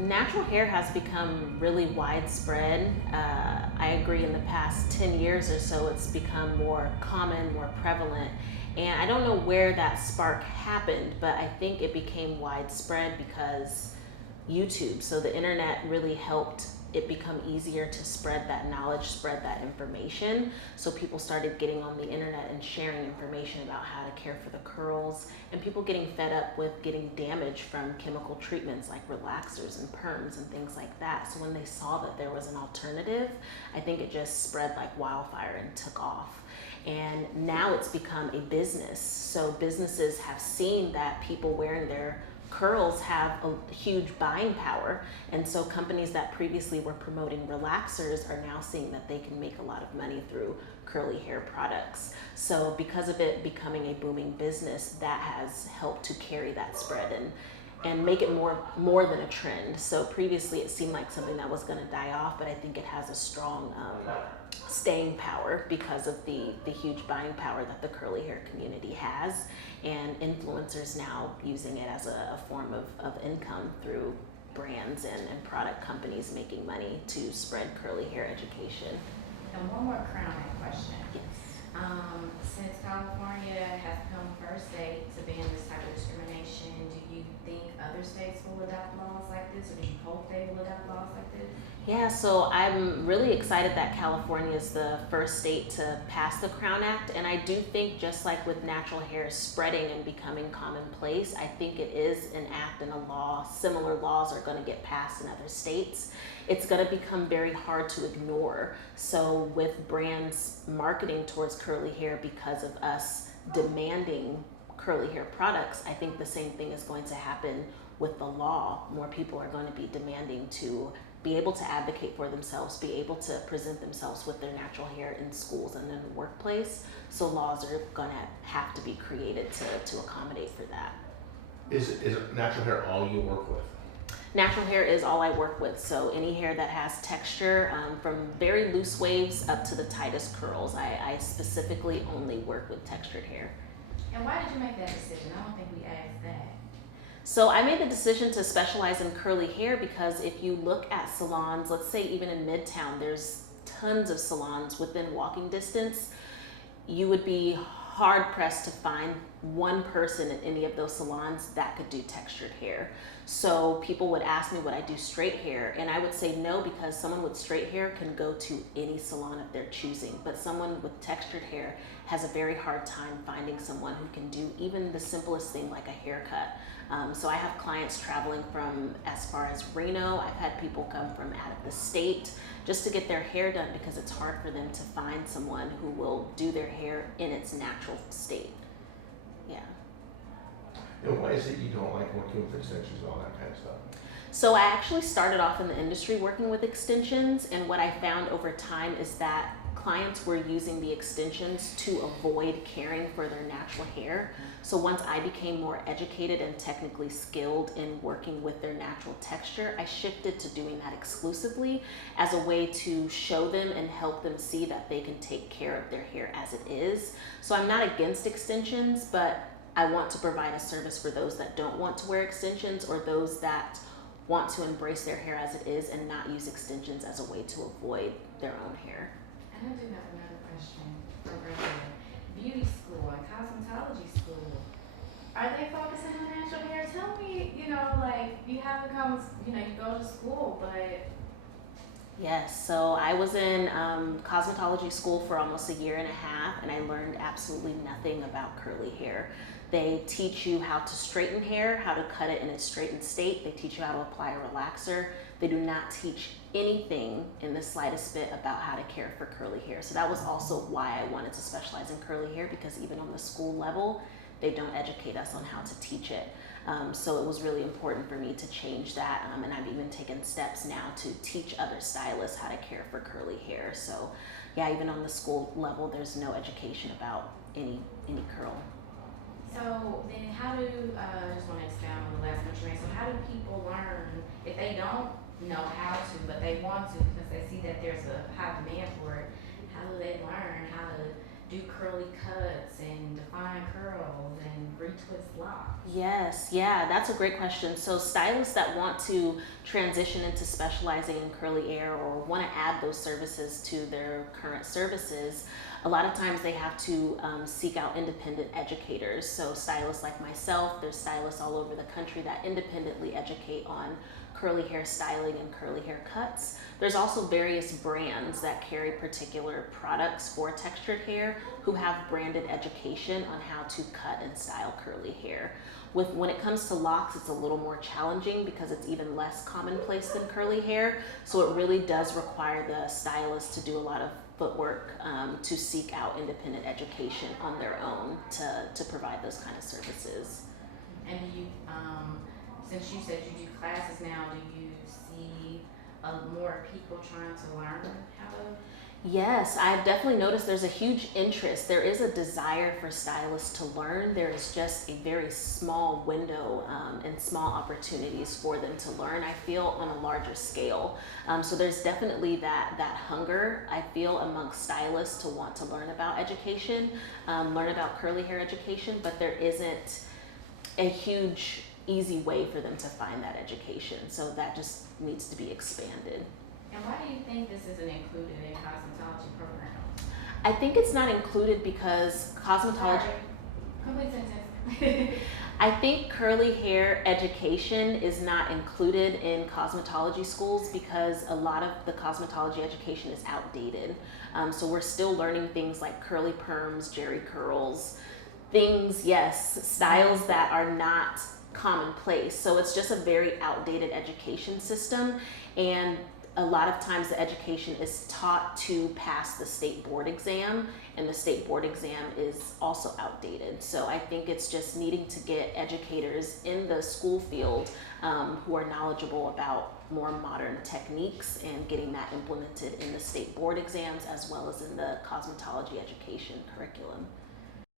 Natural hair has become really widespread. I agree in the past 10 years or so, it's become more common, more prevalent. And I don't know where that spark happened, but I think it became widespread because YouTube, so the internet really helped it become easier to spread that knowledge, spread that information. So people started getting on the internet and sharing information about how to care for the curls, and people getting fed up with getting damage from chemical treatments like relaxers and perms and things like that. So when they saw that there was an alternative, I think it just spread like wildfire and took off. And now it's become a business. So businesses have seen that people wearing their curls have a huge buying power, and so companies that previously were promoting relaxers are now seeing that they can make a lot of money through curly hair products. So because of it becoming a booming business, that has helped to carry that spread and make it more than a trend. So previously it seemed like something that was going to die off, but I think it has a strong staying power because of the huge buying power that the curly hair community has, and influencers now using it as a form of income through brands and product companies making money to spread curly hair education. And one more crown hat question. Yes. Since California has become the first state to ban this type of discrimination, do you think other states will adopt laws like this, or do you hope they will adopt laws like this? Yeah, so I'm really excited that California is the first state to pass the Crown Act, and I do think just like with natural hair spreading and becoming commonplace, I think it is an act and a law. Similar laws are going to get passed in other states. It's going to become very hard to ignore. So with brands marketing towards curly hair because of us demanding curly hair products, I think the same thing is going to happen with the law. More people are going to be demanding to be able to advocate for themselves, be able to present themselves with their natural hair in schools and in the workplace. So laws are gonna have to be created to accommodate for that. Is natural hair all you work with? Natural hair is all I work with. So any hair that has texture, from very loose waves up to the tightest curls. I specifically only work with textured hair. And why did you make that decision? I don't think we asked that. So I made the decision to specialize in curly hair because if you look at salons, let's say even in Midtown, there's tons of salons within walking distance. You would be hard pressed to find one person in any of those salons that could do textured hair. So people would ask me would I do straight hair, and I would say no, because someone with straight hair can go to any salon of their choosing, but someone with textured hair has a very hard time finding someone who can do even the simplest thing like a haircut. So I have clients traveling from as far as Reno. I've had people come from out of the state just to get their hair done because it's hard for them to find someone who will do their hair in its natural state. Yeah. And why is it you don't like working with extensions and all that kind of stuff? So I actually started off in the industry working with extensions, and what I found over time is that clients were using the extensions to avoid caring for their natural hair. So once I became more educated and technically skilled in working with their natural texture, I shifted to doing that exclusively as a way to show them and help them see that they can take care of their hair as it is. So I'm not against extensions, but I want to provide a service for those that don't want to wear extensions, or those that want to embrace their hair as it is and not use extensions as a way to avoid their own hair. And I do have another question for Brenda. Beauty school and cosmetology school, are they focusing on natural hair? Tell me, like you haven't come, you go to school, but. Yes, so I was in cosmetology school for almost a year and a half, and I learned absolutely nothing about curly hair. They teach you how to straighten hair, how to cut it in its straightened state. They teach you how to apply a relaxer. They do not teach anything in the slightest bit about how to care for curly hair. So that was also why I wanted to specialize in curly hair, because even on the school level, they don't educate us on how to teach it. So it was really important for me to change that, and I've even taken steps now to teach other stylists how to care for curly hair. So yeah, even on the school level, there's no education about any curl. So then how do, I just want to expound on the last one you made, so how do people learn if they don't know how to, but they want to because they see that there's a high demand for it? How do they learn how to do curly cuts and define curls and retwist locks? Yes, yeah, that's a great question. So stylists that want to transition into specializing in curly hair or want to add those services to their current services, a lot of times they have to seek out independent educators. So stylists like myself, there's stylists all over the country that independently educate on curly hair styling and curly hair cuts. There's also various brands that carry particular products for textured hair who have branded education on how to cut and style curly hair. When it comes to locks, it's a little more challenging because it's even less commonplace than curly hair. So it really does require the stylist to do a lot of footwork to seek out independent education on their own to provide those kind of services. And do you, since you said you do classes now, do you see more people trying to learn how to? Yes, I've definitely noticed there's a huge interest. There is a desire for stylists to learn. There is just a very small window and small opportunities for them to learn, I feel, on a larger scale. So there's definitely that hunger, I feel, amongst stylists to want to learn about education, learn about curly hair education, but there isn't a huge, easy way for them to find that education. So that just needs to be expanded. And why do you think this isn't included in cosmetology programs? I think it's not included because cosmetology. Sorry. Complete sentence. I think curly hair education is not included in cosmetology schools because a lot of the cosmetology education is outdated. So we're still learning things like curly perms, jerry curls, things, yes, styles that are not commonplace. So it's just a very outdated education system, and a lot of times the education is taught to pass the state board exam, and the state board exam is also outdated. So I think it's just needing to get educators in the school field who are knowledgeable about more modern techniques and getting that implemented in the state board exams as well as in the cosmetology education curriculum.